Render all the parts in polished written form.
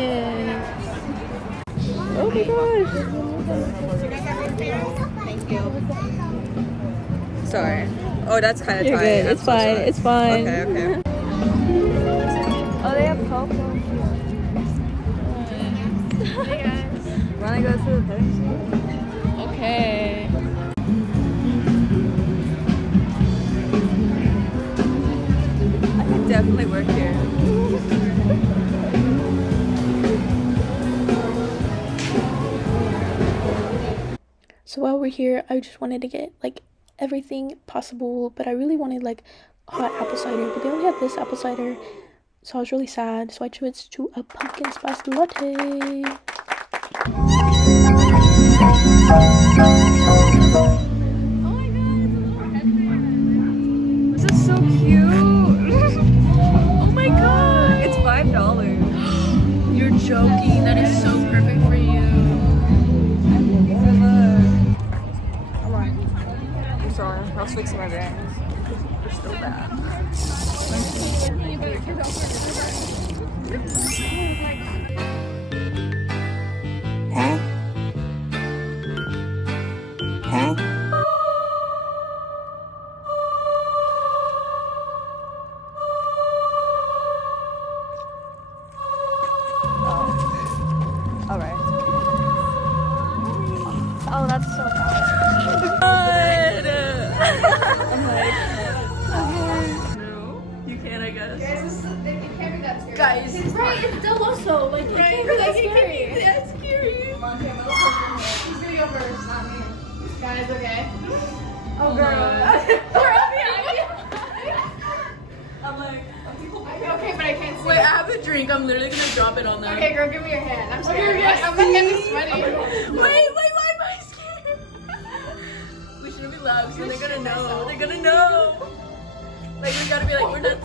Yes. Oh my gosh. Thank you. Sorry. Oh, that's kind of tight. You're good. It's fine. It's fine. Okay, okay. Oh, they have cocoa. Hey guys. Wanna go to the petting zoo? Okay. I could definitely work here. So while we're here, I just wanted to get like everything possible, but I really wanted like hot apple cider, but they only have this apple cider, so I was really sad. So I switched to a pumpkin spice latte. This is so cute. Oh my god. It's $5. You're joking. That is so perfect for you. I'm sorry. I was fixing my bangs. They're still bad. Oh, that's so bad. I'm like, no, you can't, I guess. It can't be that scary. Guys, It's right, it's Dell'Osso. Like, it can't be that scary. That's scary. Monty, I'm gonna He's gonna go first, not me. Guys, okay? Oh, girl. We're up behind you. I'm like, Okay, but I can't see. wait, I have a drink. I'm literally gonna drop it on them. Okay, girl, give me your hand. I'm scared. I'm gonna get me sweaty. Wait, why am I scared? We shouldn't be loud, so they're gonna know. They're gonna know. Like, we gotta be like, we're not.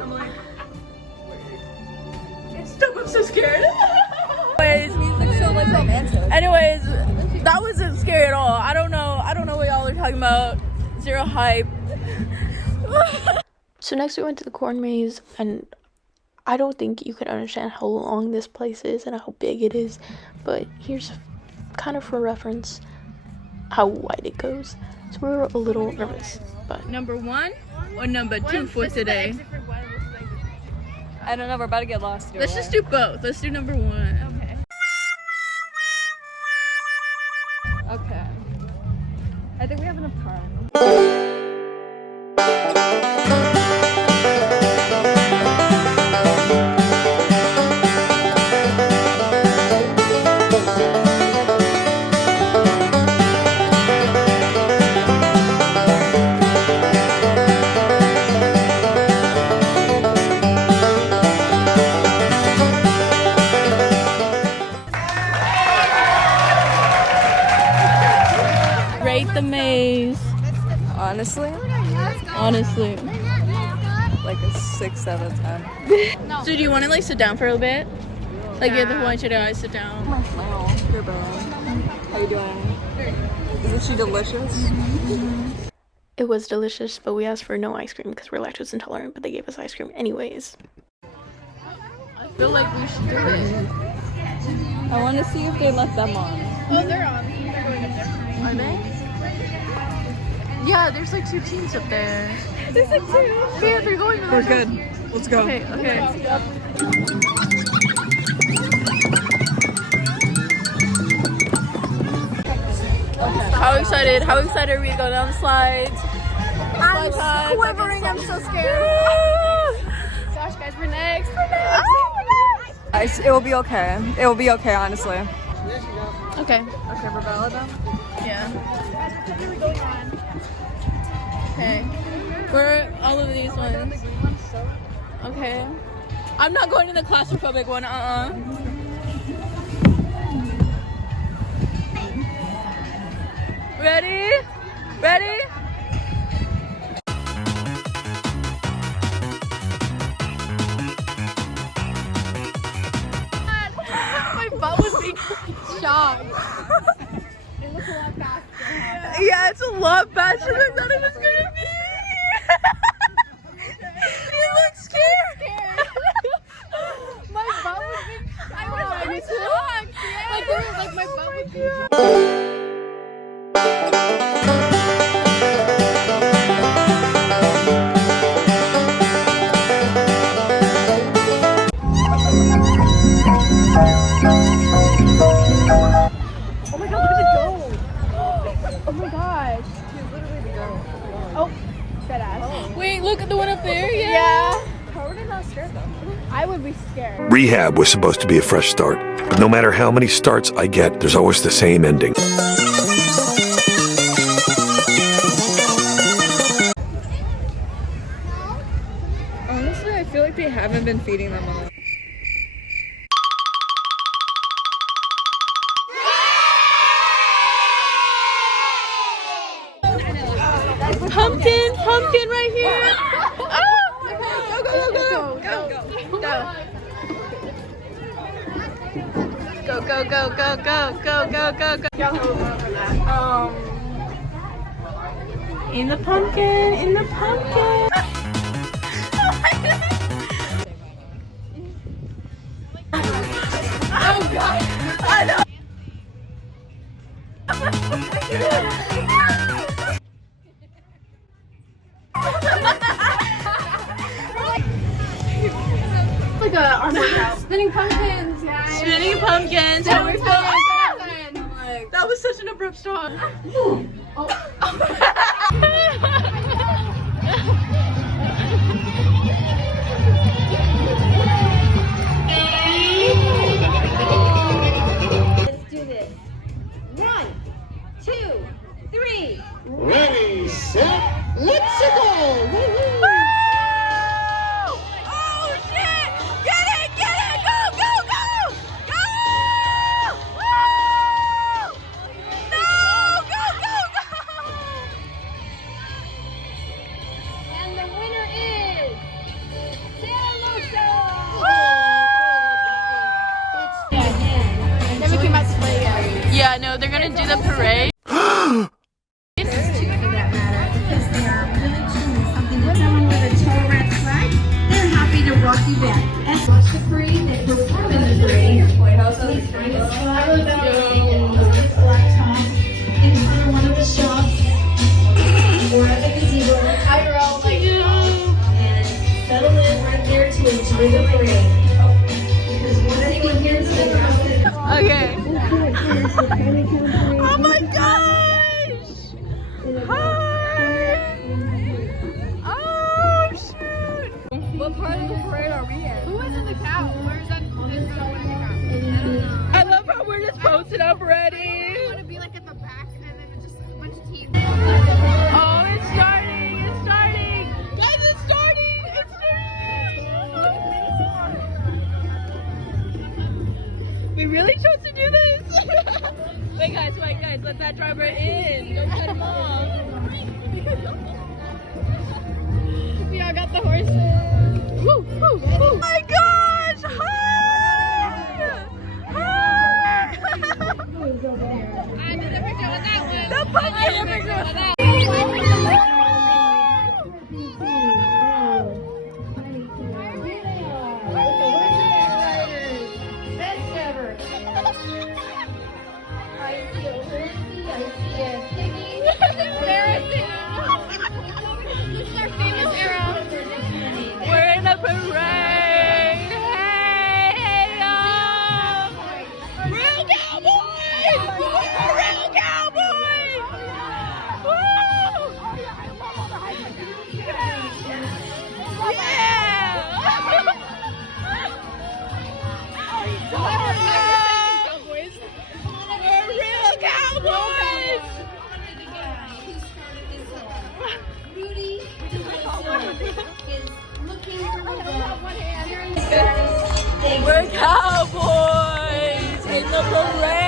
I'm like, stop, I'm so scared. Anyways, that wasn't scary at all. I don't know what y'all are talking about. Zero hype. So next we went to the corn maze, and I don't think you could understand how long this place is and how big it is, but here's kind of for reference how wide it goes. So we were a little nervous, but Number 1 or number 2 for today? I don't know, we're about to get lost. Let's just do both. Let's do number 1. Okay. I think we have enough time. rate the maze. Honestly, like a 6 out of 10. So do you want to like sit down for a bit? Like get the one your eyes sit down. Wow, you're bad. How you doing? Isn't she delicious? It was delicious, but we asked for no ice cream because we're lactose intolerant, but they gave us ice cream anyways. I feel like we should do it. I want to see if they let them on. Oh, they're on. They're going up there. Are they? Yeah, there's like 2 teams up there. There's like 2. Yeah, they're going to We're good. Let's go. Okay. How excited are we to go down the slides? I'm quivering. I'm so scared. Gosh, guys, we're next. Guys, it will be okay. It will be okay, honestly. Okay. Okay, we're valid now? Yeah. Okay. For all of these ones. Okay. I'm not going to the claustrophobic one, Ready? My butt was being shocked. It looks a lot faster. Yeah, it's a lot faster than I thought it was gonna be. You look scared. My butt was being. I Wait, look at the one up there. Yeah. How are they not scared though? I would be scared. Rehab was supposed to be a fresh start, but no matter how many starts I get, there's always the same ending. Honestly, I feel like they haven't been feeding them enough. Pumpkin right here. Go. In the pumpkin. Oh God. I know. Like a spinning pumpkins, guys. Spinning pumpkins. So we're That was such an abrupt start. Let's do this. 1, 2, 3. Ready, set, let's go! Woo-hoo. Oh shit! Get it! Go! Go! Woo! No! Go! And the winner is Dell'Osso! Then we came out to play again. Yeah, no, they're gonna do the parade. Someone with a tall red flag, they're happy to rock you back. And watch the parade, they perform in the parade. Please find a spot in the black top in front of one of the shops or at the gazebo. And settle in right there to enjoy the parade. Because once anyone hears the rest of Okay. Oh my gosh! Hi! Oh shoot! What part of the parade are we in? Who is in the cow? Where's that? There's no one in the cow. I don't know. I love how we're just posted up ready. I want to be like at the back and then just a bunch of teams. Oh, it's starting! It's starting! Guys, it's starting! It's starting! We really chose to do this? Wait guys, let that driver in. Don't cut him off. We all got the horses. Woo, woo, woo. Oh my gosh! Hi! Hi! I did a picture with that one. The pumpkin picture with that. best ever. I see a Lindsay, I see a Piggy. This is our famous era. We're in a parade! Hey, yo! Real cowboys! Real cowboys! Woo! Yeah! We're real cowboys! Rudy is looking for the We're cowboys in the parade!